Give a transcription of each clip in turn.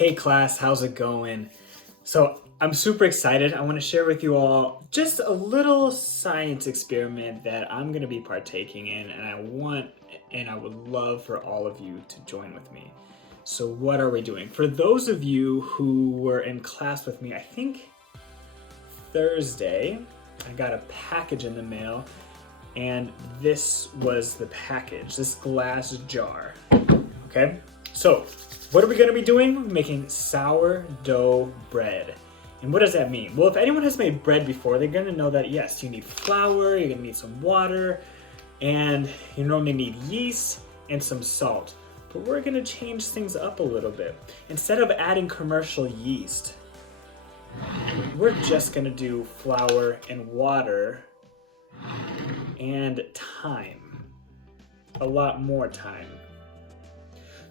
Hey class, how's it going? So I'm super excited. I want to share with you all just a little science experiment that I'm going to be partaking in, and I would love for all of you to join with me. So what are we doing? For those of you who were in class with me, I think Thursday, I got a package in the mail, and this was the package, this glass jar. Okay, so what are we gonna be doing? Making sourdough bread. And what does that mean? Well, if anyone has made bread before, they're gonna know that yes, you need flour, you're gonna need some water, and you normally need yeast and some salt. But we're gonna change things up a little bit. Instead of adding commercial yeast, we're just gonna do flour and water and time. A lot more time.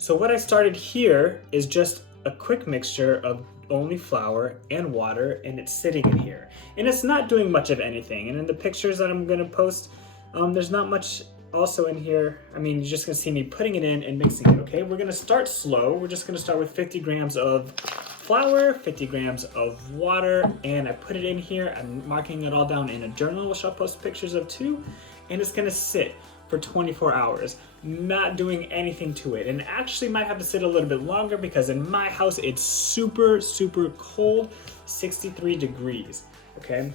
So what I started here is just a quick mixture of only flour and water, and it's sitting in here. And it's not doing much of anything. And in the pictures that I'm gonna post, there's not much also in here. I mean, you're just gonna see me putting it in and mixing it, okay? We're gonna start slow. We're just gonna start with 50 grams of flour, 50 grams of water, and I put it in here. I'm marking it all down in a journal, which I'll post pictures of too, and it's gonna sit for 24 hours, not doing anything to it. And actually might have to sit a little bit longer because in my house, it's super, super cold, 63 degrees, okay?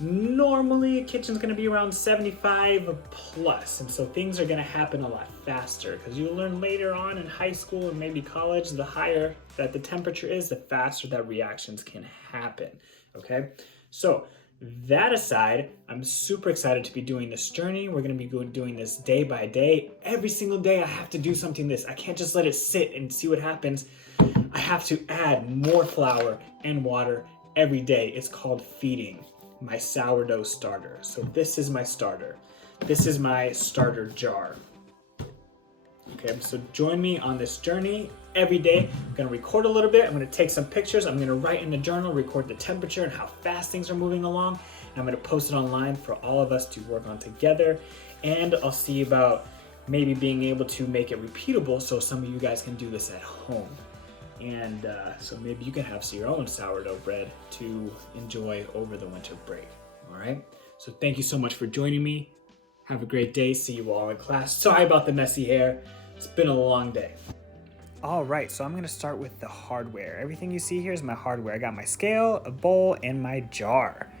Normally, a kitchen's gonna be around 75 plus, and so things are gonna happen a lot faster because you'll learn later on in high school and maybe college, the higher that the temperature is, the faster that reactions can happen, okay? So, that aside, I'm super excited to be doing this journey. We're gonna be doing this day by day. Every single day I have to do something this. I can't just let it sit and see what happens. I have to add more flour and water every day. It's called feeding my sourdough starter. So this is my starter. This is my starter jar. Okay, so join me on this journey every day. I'm gonna record a little bit. I'm gonna take some pictures. I'm gonna write in the journal, record the temperature and how fast things are moving along. And I'm gonna post it online for all of us to work on together. And I'll see about maybe being able to make it repeatable so some of you guys can do this at home. And so maybe you can have your own sourdough bread to enjoy over the winter break, all right? So thank you so much for joining me. Have a great day. See you all in class. Sorry about the messy hair. It's been a long day. All right, so I'm gonna start with the hardware. Everything you see here is my hardware. I got my scale, a bowl, and my jar.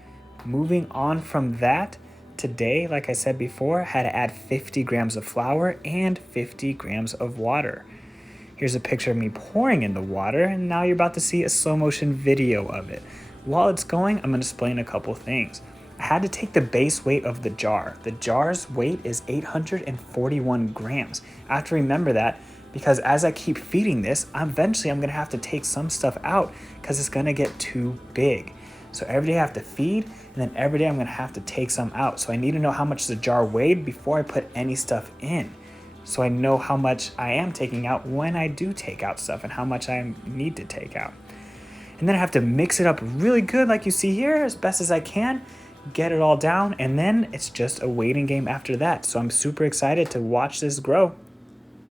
Moving on from that, today, like I said before, I had to add 50 grams of flour and 50 grams of water. Here's a picture of me pouring in the water, and now you're about to see a slow motion video of it. While it's going, I'm gonna explain a couple things. I had to take the base weight of the jar. The jar's weight is 841 grams. I have to remember that because as I keep feeding this, eventually I'm gonna have to take some stuff out because it's gonna get too big. So every day I have to feed, and then every day I'm gonna have to take some out. So I need to know how much the jar weighed before I put any stuff in. So I know how much I am taking out when I do take out stuff and how much I need to take out. And then I have to mix it up really good like you see here as best as I can, get it all down, and then it's just a waiting game after that. So I'm super excited to watch this grow.